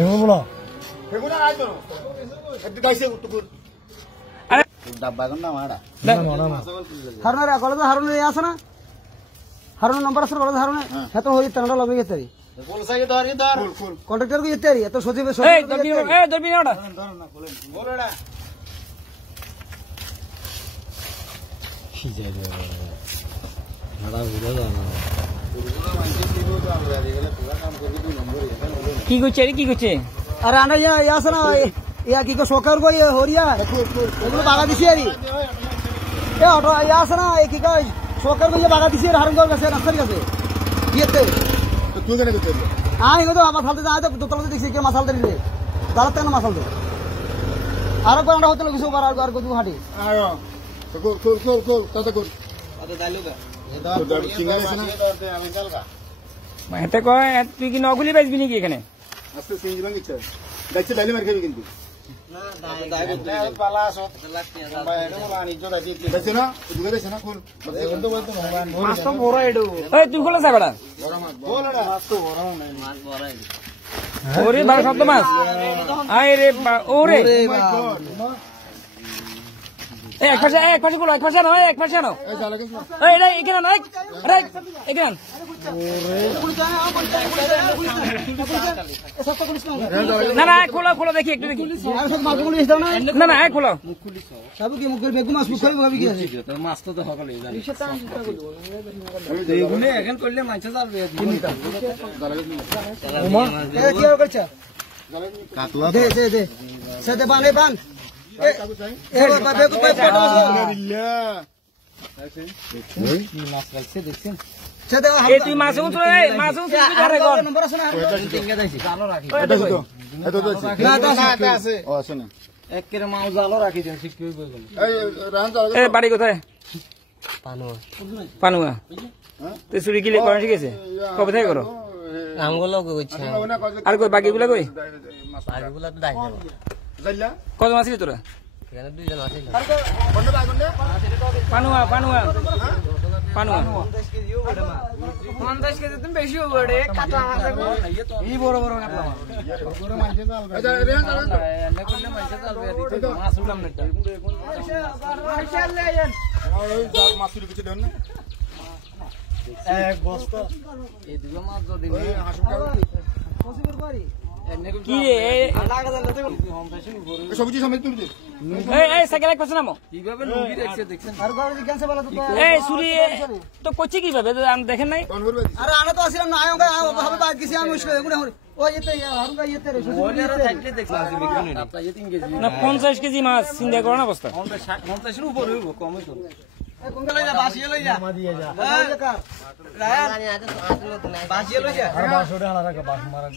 এগুলো এগুলো আই তো একটু গাইছে উত্তর আরে ডাব্বা কোন না মাড়া হারুন কলেজ হারুন আছে না হারুন নম্বর আছে কলেজ হারুন এত হই তনটা লাগবে গেছে বল সাইকে ধরি ধর ফুল কন্ট্রাক্টর কো যেতে এত সচিব এই দরবি না ওটা ধর না বলেন বলড়া কি যায় রে নাড়া বুঝা না কি করছে রে কি করছে আরে আনা ইয়া আছে না ইয়া কি কো সরকার কো হরিয়া এগুলো বাগা দিছি আরি এ অটো ইয়া আছে না এই কি কই সরকার কো বাগা দিছি হারুন কো কাছে রাস্তার কাছে গিয়েতে তো তুই কেন করতে আই গো আমার ফালতে যায় তো দোতলাতে দেখছি কে মাসাল দিলে দাঁড়াতে কেন মাসাল দে আর কো আমরা হতে কিছু আর কো হাঁটি আয়ো তো কর কত কর আদা দালুগা তো দাল সিঙ্গারে আছে না আমি চালগা এতে কয় তুই কি নগুলি বেচবি নাকি এখানে আজকে সিঙ্গি ভাঙি চাই গাইছে ডাইলে মার খাবি কিন্তু না দাই পালা সব লাগতে ভাই এটা বানি জোড়া দিতে গাইছে না দুগে গাইছে না কোন বলতো বলতো ভগবান মাছ তো বড় এডু এই তুই খোলা সাগড়া বড় মাছ বলড়া মাছ তো বড় নাই মাছ বড় এডু ওরে বাবা শব্দ মাছ আয় রে ওরে এক পাশে গুলো এক পাশে নাও এক পাশে নাও এই জালা গেছ এই রে এখানে না আরে এখানে না না খোলো দেখি একটু দেখি না না খোলো সব কি মুখের বেগু মাছ মুখে ভাবি কি আছে মাছ তো হকলে জানি এগুলো এখন করলে মাছ যাবে ওমা এ কি করছ কাতলা দে সাথে বানে বান এ বাবা বেগু পাই পেটো মাছ রাখছে দেখছেন সাথে এই তুই মাছ উঠে ধরে কর নম্বর আছে না টিঙ্গা দাইছি জালো রাখি এটা তো না তা আছে ও আছে না একের মাও জালো রাখি দেন ঠিক কই গেল এই রান চাল এই বাড়ি কোথায় পানুয়া হ্যাঁ তুই চুরি কিলে করা শিখেছে কবে থেকে করো আমগুলো কইছে আর কই বাকিগুলা কই বাকিগুলো তো দাই যাবে জাইলা কত মাছ ছিল তোরা এখানে দুইজন আছে কোন বাইগুন রে পানুয়া 50 কেজি তুমি বেশি হবে রে কাটা এই বড় বড় কাটলা বড় মাছ জাল আচ্ছা রেন চাল এনে করলে মাছ যাবে দিতে মাছ উড়াম না ওই জাল মাছ চুরি কিছু দেন না এক বস্তা এই দুটো মাছ যদি ওই হাসুকা কি রে সবজি সমেত তুলতে এই সাইকেল এক পাশে নামো কিভাবে লুঙ্গি রাখছে দেখছেন আর গাড়ি জিজ্ঞাসা বলা তো এই চুরি তো করছি কিভাবে আমি দেখেন নাই কোন করবে আরে আনা তো আসিলাম না আয়োগা ভাবে বাদ গেছি আমি এগুলো ও যেতে হারুন গাই যেতে রে ওইটার থাকলে দেখলাম যে বিক্রি না আপনারা 3 কেজি না 50 কেজি মাছ চিন্তা করেন অবস্থা 50 এর উপরে হইব কমই তো এ কোন লই যা বাসিয়ে লই যা মা দিয়ে যা রায়ান বাসিয়ে লই যা আর 500 টাকা রাখা 5 মারা